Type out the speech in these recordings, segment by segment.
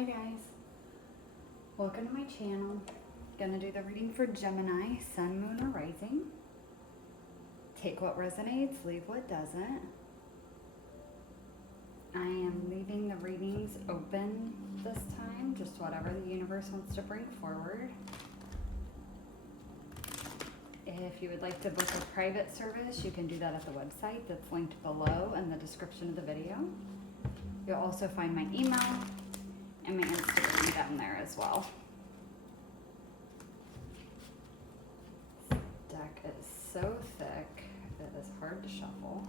Hi guys, welcome to my channel. Gonna do the reading for Gemini, Sun, Moon, or Rising. Take what resonates, leave what doesn't. I am leaving the readings open this time, just whatever the universe wants to bring forward. If you would like to book a private service, you can do that at the website that's linked below in the description of the video. You'll also find my email and my Instagram down there as well. This deck is so thick, it is hard to shuffle.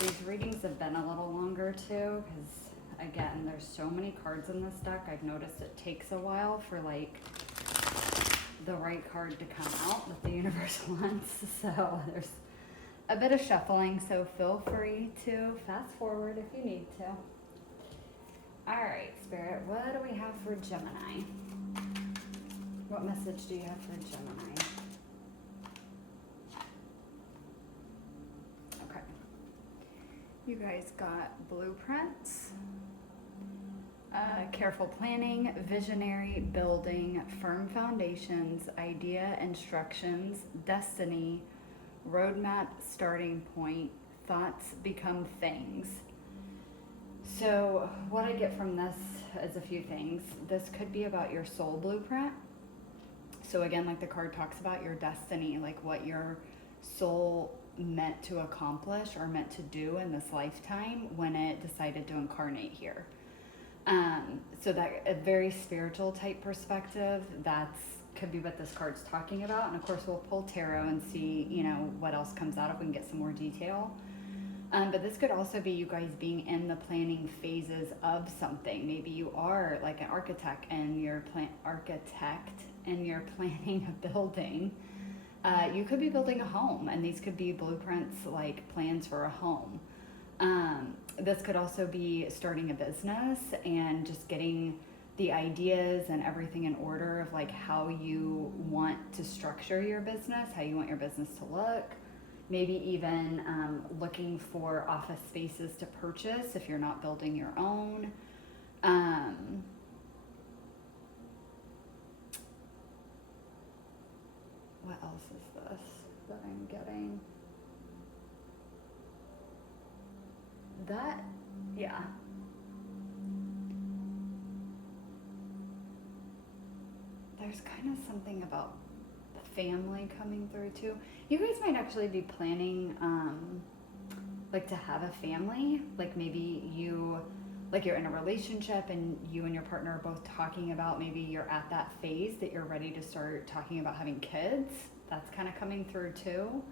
These readings have been a little longer too, because again, there's so many cards in this deck. I've noticed it takes a while for like the right card to come out that the universe wants. So there's a bit of shuffling, so feel free to fast forward if you need to. All right, Spirit, what do we have for Gemini? What message do you have for Gemini? Okay. You guys got blueprints, careful planning, visionary building, firm foundations, idea, instructions, destiny, roadmap, starting point, thoughts become things. So what I get from this is a few things. This could be about your soul blueprint. So again, like the card talks about, your destiny, like what your soul meant to accomplish or meant to do in this lifetime when it decided to incarnate here. So that a very spiritual type perspective, that's could be what this card's talking about. And of course we'll pull tarot and see, you know, what else comes out if we can get some more detail. But this could also be you guys being in the planning phases of something. Maybe you are like an architect and you're planning a building. You could be building a home, and these could be blueprints, like plans for a home. This could also be starting a business and just getting the ideas and everything in order of like how you want to structure your business, how you want your business to look. Maybe even looking for office spaces to purchase if you're not building your own. What else is this that I'm getting? That, yeah. There's kind of something about family coming through too. You guys might actually be planning like to have a family. Like maybe you, like you're in a relationship and you and your partner are both talking about, maybe you're at that phase that you're ready to start talking about having kids. That's kind of coming through too.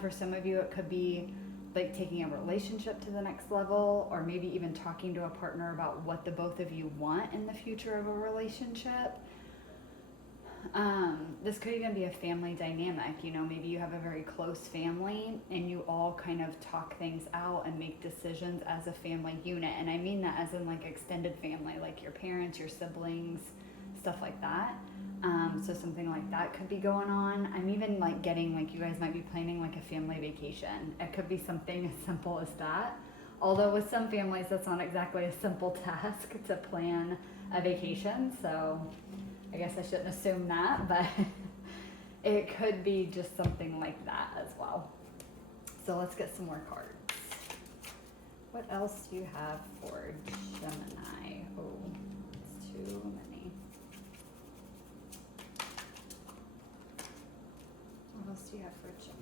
For some of you, it could be like taking a relationship to the next level, or maybe even talking to a partner about what the both of you want in the future of a relationship. This could even be a family dynamic. You know, maybe you have a very close family and you all kind of talk things out and make decisions as a family unit. And I mean that as in like extended family, like your parents, your siblings, stuff like that. So something like that could be going on. I'm even like getting like you guys might be planning like a family vacation. It could be something as simple as that. Although with some families, that's not exactly a simple task to plan a vacation. So I guess I shouldn't assume that, but it could be just something like that as well. So let's get some more cards. What else do you have for Gemini? Oh, it's too many. What else do you have for Gemini?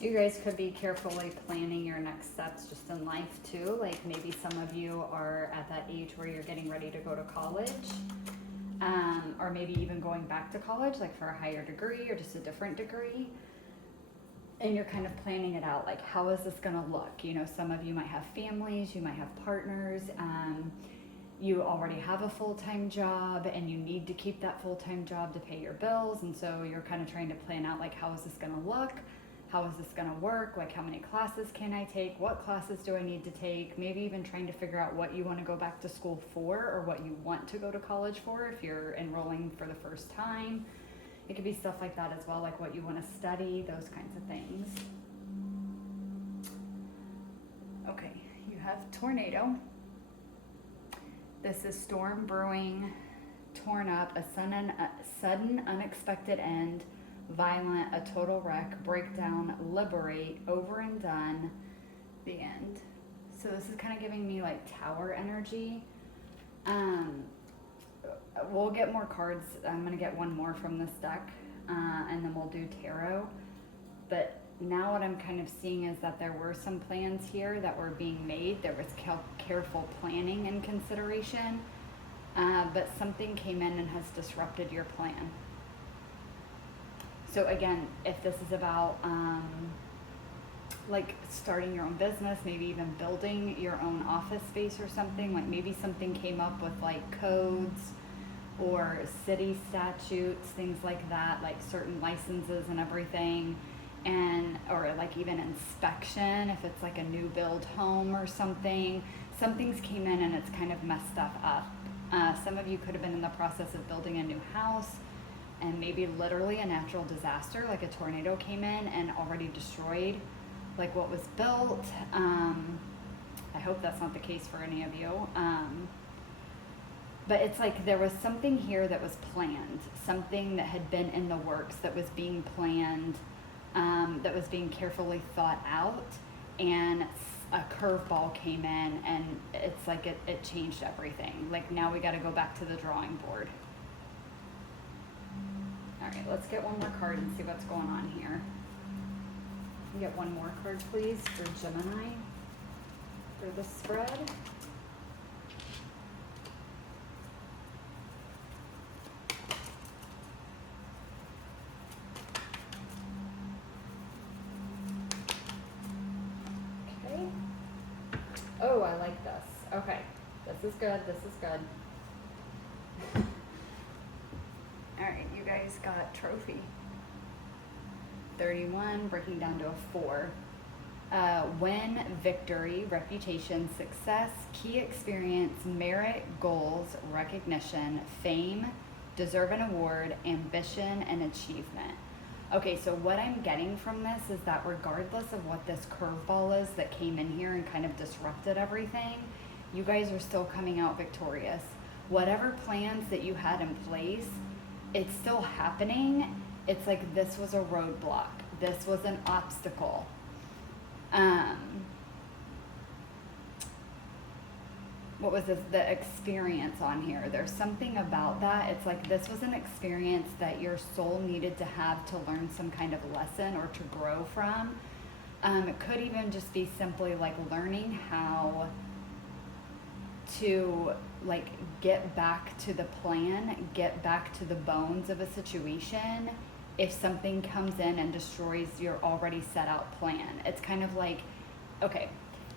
You guys could be carefully planning your next steps just in life too. Like maybe some of you are at that age where you're getting ready to go to college, or maybe even going back to college, like for a higher degree or just a different degree. And you're kind of planning it out, like how is this gonna look? You know, some of you might have families, you might have partners, you already have a full-time job and you need to keep that full-time job to pay your bills, and so you're kind of trying to plan out like, how is this going to look, how is this going to work, like how many classes can I take, what classes do I need to take, maybe even trying to figure out what you want to go back to school for or what you want to go to college for if you're enrolling for the first time. It could be stuff like that as well, like what you want to study, those kinds of things. Okay, you have tornado. This is storm brewing, torn up, a sudden unexpected end, violent, a total wreck, breakdown, liberate, over and done, the end. So this is kind of giving me like tower energy. We'll get more cards. I'm going to get one more from this deck, and then we'll do tarot. But now what I'm kind of seeing is that there were some plans here that were being made. There was careful planning and consideration, but something came in and has disrupted your plan. So again, if this is about like starting your own business, maybe even building your own office space or something, like maybe something came up with like codes or city statutes, things like that, like certain licenses and everything, and or like even inspection if it's like a new build home or something. Some things came in and it's kind of messed stuff up. Some of you could have been in the process of building a new house, and maybe literally a natural disaster like a tornado came in and already destroyed like what was built. I hope that's not the case for any of you. But it's like there was something here that was planned, something that had been in the works that was being planned, that was being carefully thought out, and a curveball came in and it's like it changed everything. Like now we got to go back to the drawing board. All right, let's get one more card and see what's going on here. Can you get one more card, please, for Gemini for the spread? Okay. Oh, I like this. Okay, this is good. This is good. All right, you guys got trophy. 31, breaking down to a 4. Win, victory, reputation, success, key experience, merit, goals, recognition, fame, deserve an award, ambition, and achievement. Okay, so what I'm getting from this is that regardless of what this curveball is that came in here and kind of disrupted everything, you guys are still coming out victorious. Whatever plans that you had in place, it's still happening. It's like this was a roadblock. This was an obstacle. What was this? The experience on here. There's something about that. It's like this was an experience that your soul needed to have to learn some kind of lesson or to grow from. It could even just be simply like learning how to like get back to the plan, get back to the bones of a situation if something comes in and destroys your already set out plan. It's kind of like, okay,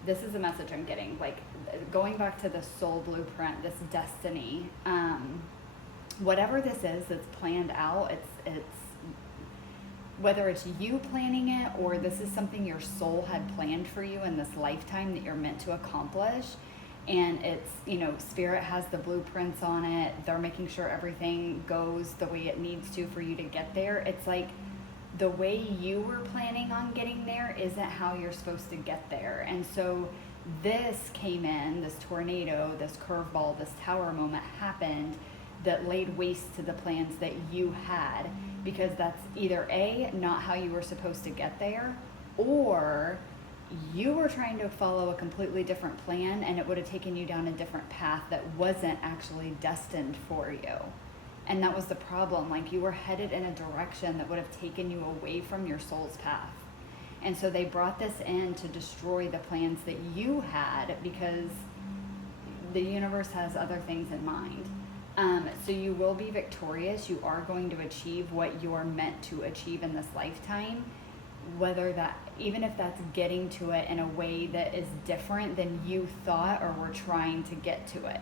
this is the message I'm getting, like going back to the soul blueprint, this destiny, whatever this is that's planned out, it's whether it's you planning it or this is something your soul had planned for you in this lifetime that you're meant to accomplish. And it's, you know, spirit has the blueprints on it. They're making sure everything goes the way it needs to for you to get there. It's like the way you were planning on getting there isn't how you're supposed to get there. And so this came in, this tornado, this curveball, this tower moment happened that laid waste to the plans that you had, because that's either A, not how you were supposed to get there, or you were trying to follow a completely different plan and it would have taken you down a different path that wasn't actually destined for you. And that was the problem. Like you were headed in a direction that would have taken you away from your soul's path. And so they brought this in to destroy the plans that you had because the universe has other things in mind. So you will be victorious. You are going to achieve what you're meant to achieve in this lifetime. Whether that, even if that's getting to it in a way that is different than you thought or were trying to get to it.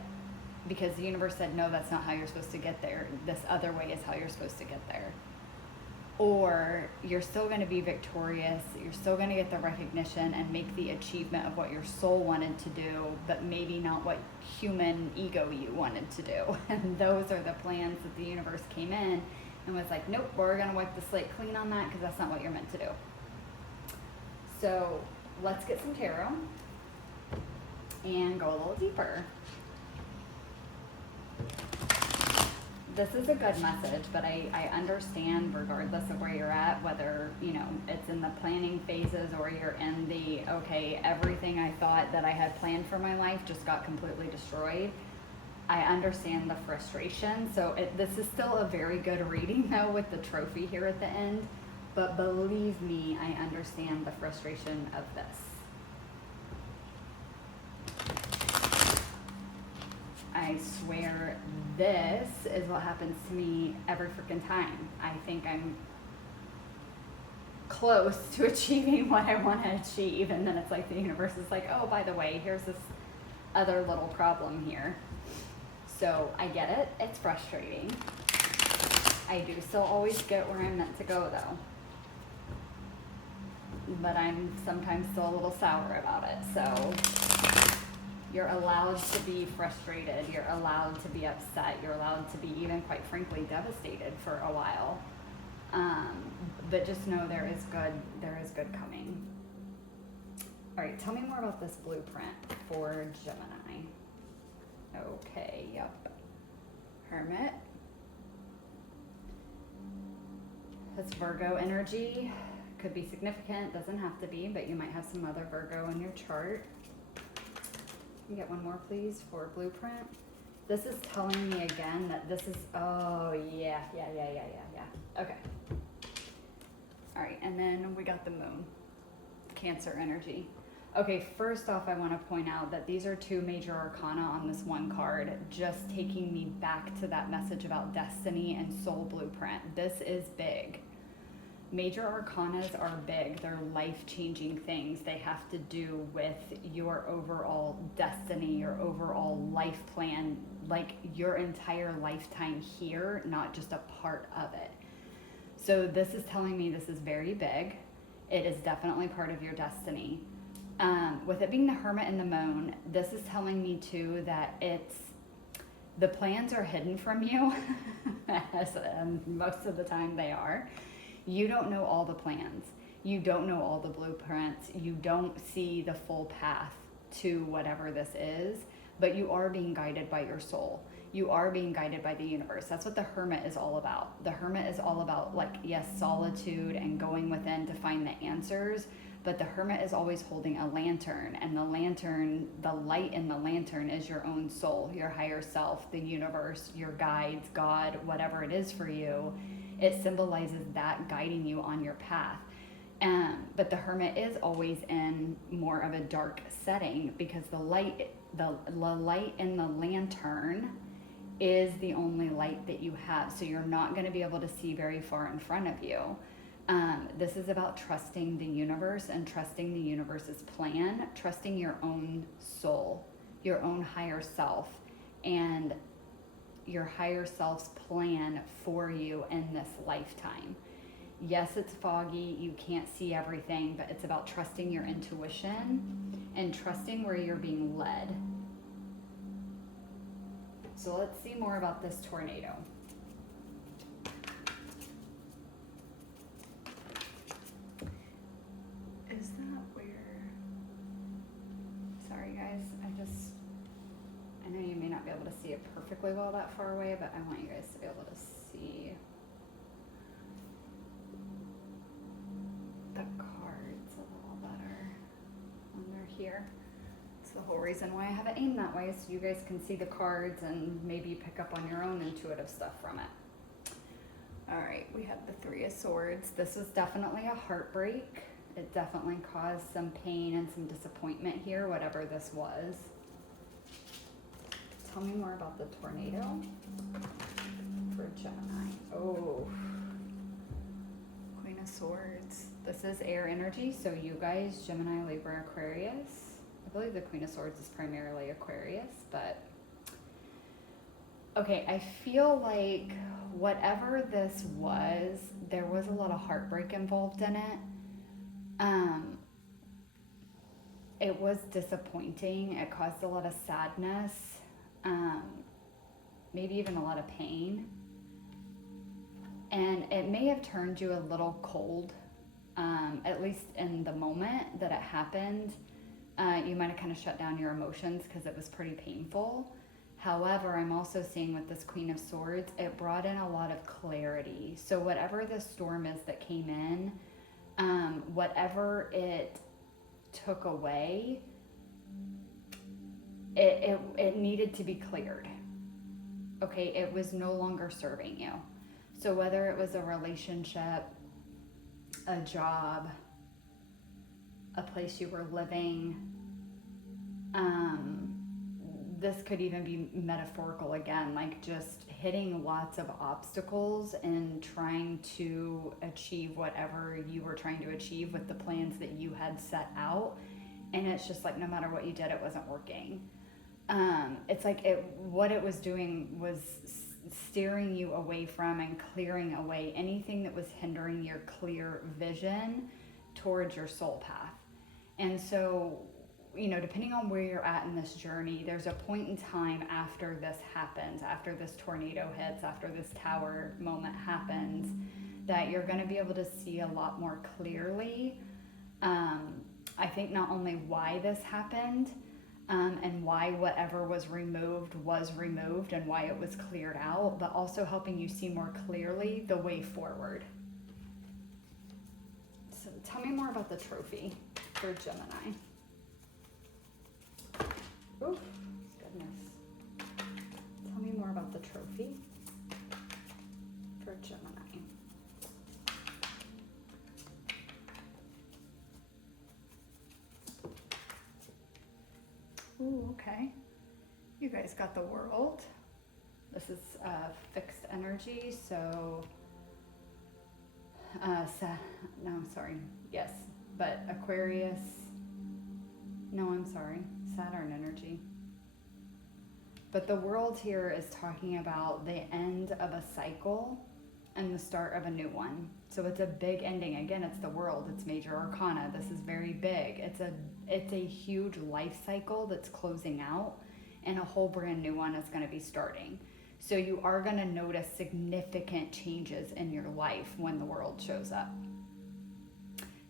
because the universe said, no, that's not how you're supposed to get there. This other way is how you're supposed to get there. Or you're still going to be victorious, you're still going to get the recognition and make the achievement of what your soul wanted to do, but maybe not what human ego you wanted to do. And those are the plans that the universe came in and was like, nope, we're going to wipe the slate clean on that because that's not what you're meant to do. So let's get some tarot and go a little deeper. This is a good message, but I understand regardless of where you're at, whether, you know, it's in the planning phases or you're in the, okay, everything I thought that I had planned for my life just got completely destroyed. I understand the frustration. So this is still a very good reading though with the trophy here at the end, but believe me, I understand the frustration of this. I swear this is what happens to me every freaking time. I think I'm close to achieving what I want to achieve, and then it's like the universe is like, oh, by the way, here's this other little problem here. So I get it. It's frustrating. I do still always get where I'm meant to go, though. But I'm sometimes still a little sour about it, so... You're allowed to be frustrated, you're allowed to be upset, you're allowed to be even, quite frankly, devastated for a while. But just know there is good coming. All right, tell me more about this blueprint for Gemini. Okay, yep. Hermit. That's Virgo energy. Could be significant, doesn't have to be, but you might have some other Virgo in your chart. Can you get one more, please, for blueprint? This is telling me again that this is, oh, yeah. Okay. All right, and then we got the moon, Cancer energy. Okay, first off, I want to point out that these are two major arcana on this one card, just taking me back to that message about destiny and soul blueprint. This is big. Major arcanas are big. They're life-changing things. They have to do with your overall destiny, your overall life plan, like your entire lifetime here, not just a part of it. So this is telling me this is very big. It is definitely part of your destiny. With it being the Hermit and the Moon, this is telling me too that the plans are hidden from you, as most of the time they are. You don't know all the plans. You don't know all the blueprints. You don't see the full path to whatever this is, but you are being guided by your soul. You are being guided by the universe. That's what the Hermit is all about. The Hermit is all about, like, yes, solitude and going within to find the answers, but the Hermit is always holding a lantern, and the lantern, the light in the lantern is your own soul, your higher self, the universe, your guides, God, whatever it is for you. It symbolizes that guiding you on your path. But the Hermit is always in more of a dark setting because the light in the lantern is the only light that you have. So you're not going to be able to see very far in front of you. This is about trusting the universe and trusting the universe's plan, trusting your own soul, your own higher self, and your higher self's plan for you in this lifetime. Yes, it's foggy, you can't see everything, but it's about trusting your intuition and trusting where you're being led. So let's see more about this tornado. Is that where... Sorry guys, I know you may not be able to see it perfectly well that far away, but I want you guys to be able to see the cards a little better when they're here. It's the whole reason why I have it aimed that way, so you guys can see the cards and maybe pick up on your own intuitive stuff from it. All right, we have the Three of Swords. This was definitely a heartbreak. It definitely caused some pain and some disappointment here, whatever this was. Tell me more about the tornado for Gemini. Oh, Queen of Swords. This is air energy, so you guys, Gemini, Libra, Aquarius. I believe the Queen of Swords is primarily Aquarius, but Queen of Swords. This is air energy, so you guys, Gemini, Libra, Aquarius. I believe the Queen of Swords is primarily Aquarius, but Queen of Swords. This is air energy, so you guys, Gemini, Libra, Aquarius. I believe the Queen of Swords is primarily Aquarius, but Okay, I feel like whatever this was, there was a lot of heartbreak involved in it. Um, it was disappointing. It caused a lot of sadness, um, maybe even a lot of pain. And it may have turned you a little cold, at least in the moment that it happened. You might have kind of shut down your emotions because it was pretty painful. However, I'm also seeing with this Queen of Swords, it brought in a lot of clarity. So whatever the storm is that came in, whatever it took away, it needed to be cleared. Okay, it was no longer serving you. So whether it was a relationship, a job, a place you were living, this could even be metaphorical again, like just hitting lots of obstacles and trying to achieve whatever you were trying to achieve with the plans that you had set out. And it's just like no matter what you did, it wasn't working. It's like what it was doing was steering you away from and clearing away anything that was hindering your clear vision towards your soul path. And so, you know, depending on where you're at in this journey, there's a point in time after this happens, after this tornado hits, after this tower moment happens, that you're going to be able to see a lot more clearly. I think not only why this happened, and why whatever was removed and why it was cleared out, but also helping you see more clearly the way forward. So tell me more about the trophy for Gemini. Oof, goodness. Tell me more about the trophy for Gemini. Ooh, okay. You guys got the World. This is fixed energy, so no, sorry. Yes, but Aquarius. No, I'm sorry. Saturn energy. But the World here is talking about the end of a cycle and the start of a new one. So it's a big ending. Again, it's the World. It's major arcana. This is very big. It's a huge life cycle that's closing out, and a whole brand new one is going to be starting. So you are going to notice significant changes in your life when the World shows up.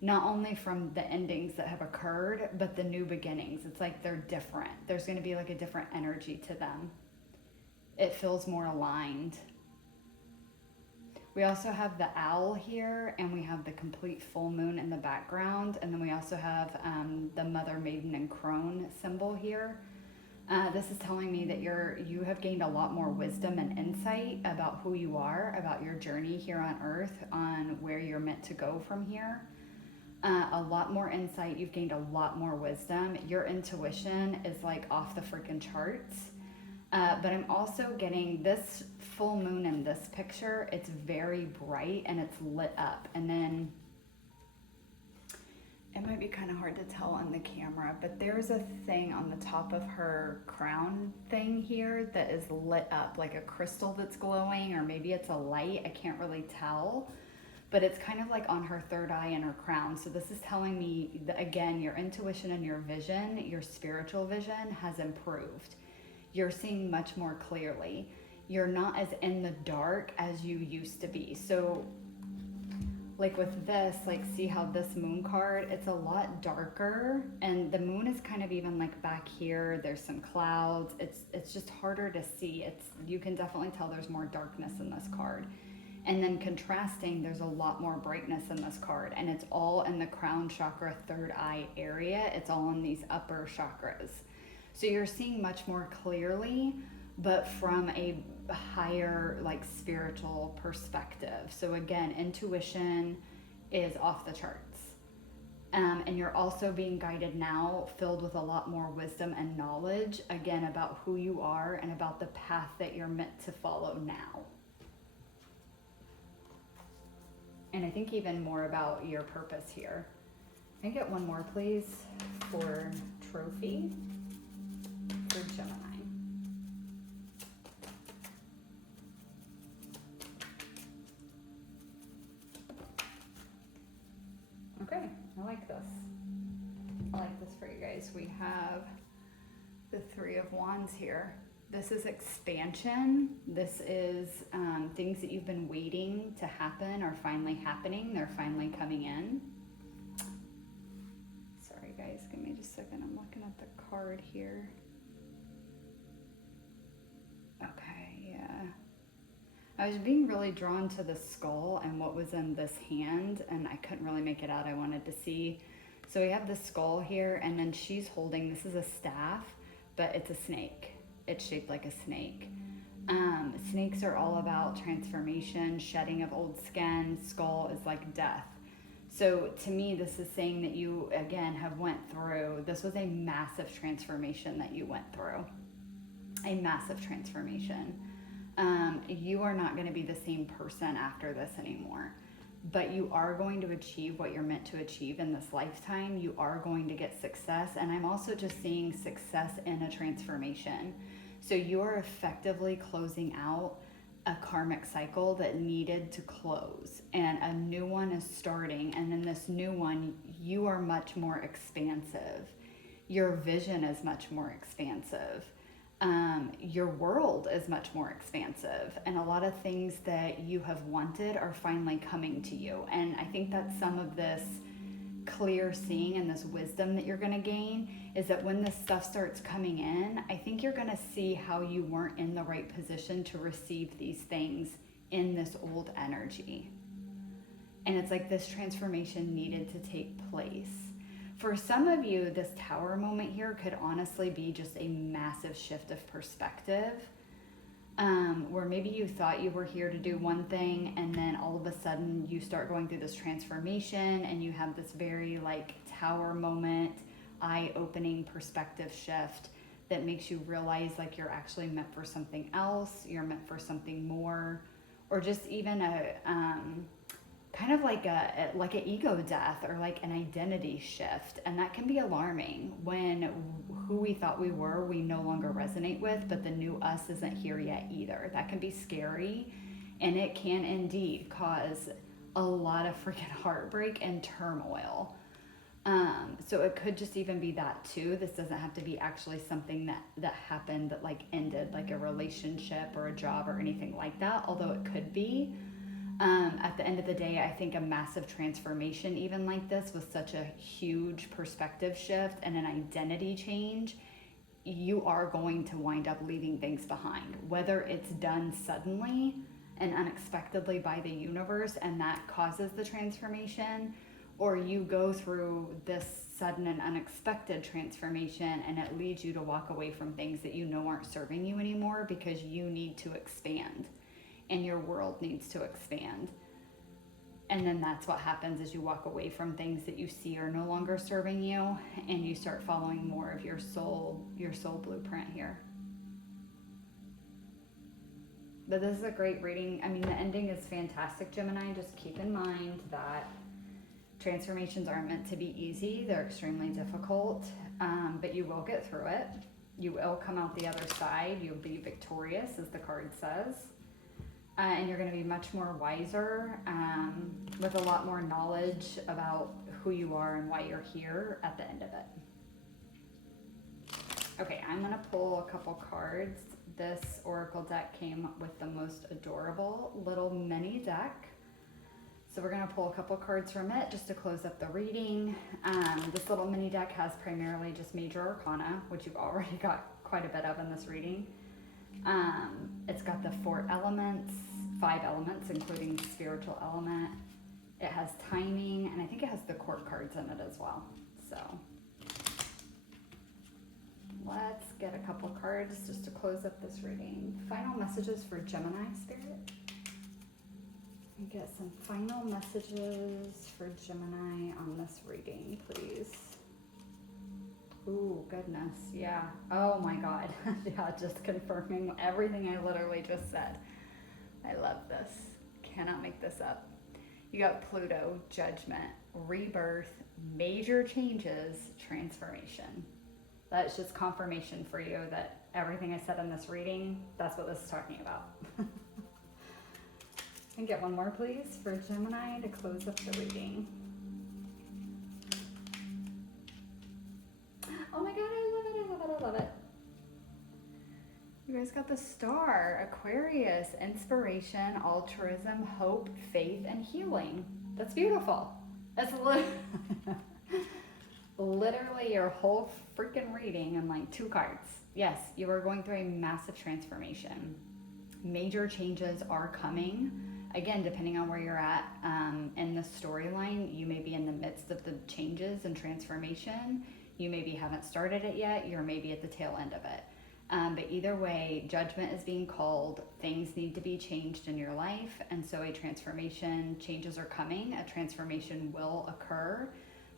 Not only from the endings that have occurred, but the new beginnings. It's like they're different. There's going to be like a different energy to them. It feels more aligned. We also have the owl here, and we have the complete full moon in the background. And then we also have the mother, maiden, and crone symbol here. This is telling me that you have gained a lot more wisdom and insight about who you are, about your journey here on Earth, on where you're meant to go from here. A lot more insight. You've gained a lot more wisdom. Your intuition is like off the freaking charts. But I'm also getting this full moon in this picture. It's very bright and it's lit up. And then it might be kind of hard to tell on the camera, but there's a thing on the top of her crown thing here that is lit up, like a crystal that's glowing, or maybe it's a light. I can't really tell. But it's kind of like on her third eye and her crown. So this is telling me that, again, your intuition and your vision, your spiritual vision has improved. You're seeing much more clearly. You're not as in the dark as you used to be. So like with this, like see how this moon card, it's a lot darker, and the moon is kind of even like back here. There's some clouds. It's just harder to see. You can definitely tell there's more darkness in this card. And then contrasting, there's a lot more brightness in this card, and it's all in the crown chakra, third eye area. It's all in these upper chakras. So you're seeing much more clearly, but from a higher, like, spiritual perspective. So again, intuition is off the charts. And you're also being guided now, filled with a lot more wisdom and knowledge, again, about who you are and about the path that you're meant to follow now. And I think even more about your purpose here. Can I get one more, please, for trophy for Gemini? I like this. I like this for you guys. We have the Three of Wands here. This is expansion. This is things that you've been waiting to happen are finally happening. They're finally coming in. Sorry guys, give me just a second. I'm looking at the card here. Okay, yeah. I was being really drawn to the skull and what was in this hand, and I couldn't really make it out. I wanted to see. So we have the skull here, and then she's holding, this is a staff, but it's a snake. It's shaped like a snake. Snakes are all about transformation, shedding of old skin. Skull is like death. So to me, this is saying that you, again, have went through, this was a massive transformation that you went through. A massive transformation. You are not going to be the same person after this anymore. But you are going to achieve what you're meant to achieve in this lifetime. You are going to get success. And I'm also just seeing success in a transformation. So you're effectively closing out a karmic cycle that needed to close. And a new one is starting. And in this new one, you are much more expansive. Your vision is much more expansive. Your world is much more expansive, and a lot of things that you have wanted are finally coming to you. And I think that some of this clear seeing and this wisdom that you're going to gain is that when this stuff starts coming in, I think you're going to see how you weren't in the right position to receive these things in this old energy. And it's like this transformation needed to take place. For some of you, this tower moment here could honestly be just a massive shift of perspective, where maybe you thought you were here to do one thing, and then all of a sudden you start going through this transformation and you have this very like tower moment, eye-opening perspective shift that makes you realize like you're actually meant for something else, you're meant for something more, or just even a kind of like an ego death or like an identity shift. And that can be alarming when who we thought we were, we no longer resonate with, but the new us isn't here yet either. That can be scary, and it can indeed cause a lot of freaking heartbreak and turmoil. So it could just even be that too. This doesn't have to be actually something that happened that like ended, like a relationship or a job or anything like that, although it could be. At the end of the day, I think a massive transformation even like this with such a huge perspective shift and an identity change, you are going to wind up leaving things behind, whether it's done suddenly and unexpectedly by the universe and that causes the transformation, or you go through this sudden and unexpected transformation and it leads you to walk away from things that you know aren't serving you anymore because you need to expand. And your world needs to expand. And then that's what happens is you walk away from things that you see are no longer serving you, and you start following more of your soul blueprint here. But this is a great reading. I mean, the ending is fantastic, Gemini. Just keep in mind that transformations aren't meant to be easy. They're extremely difficult, but you will get through it. You will come out the other side. You'll be victorious, as the card says. And you're going to be much more wiser, with a lot more knowledge about who you are and why you're here at the end of it. Okay, I'm going to pull a couple cards. This oracle deck came with the most adorable little mini deck. So we're going to pull a couple cards from it just to close up the reading. This little mini deck has primarily just major arcana, which you've already got quite a bit of in this reading. It's got the 5 elements, including the spiritual element. It has timing, and I think it has the court cards in it as well. So let's get a couple cards just to close up this reading. Final messages for Gemini spirit. Get some final messages for Gemini on this reading, please. Ooh, goodness, yeah. Oh my God. Yeah, just confirming everything I literally just said. I love this. Cannot make this up. You got Pluto, judgment, rebirth, major changes, transformation. That's just confirmation for you that everything I said in this reading, that's what this is talking about. And get one more, please, for Gemini to close up the reading. guys got the star. Aquarius, inspiration, altruism, hope, faith, and healing. That's beautiful. That's literally your whole freaking reading in like 2 cards. Yes, you are going through a massive transformation. Major changes are coming. Again, depending on where you're at in the storyline, you may be in the midst of the changes and transformation. You maybe haven't started it yet. You're maybe at the tail end of it. But either way, judgment is being called. Things need to be changed in your life. And so a transformation, changes are coming. A transformation will occur.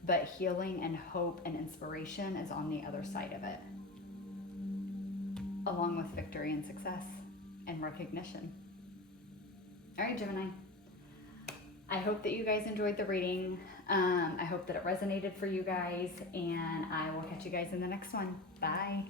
But healing and hope and inspiration is on the other side of it. Along with victory and success and recognition. All right, Gemini. I hope that you guys enjoyed the reading. I hope that it resonated for you guys, and I will catch you guys in the next one. Bye.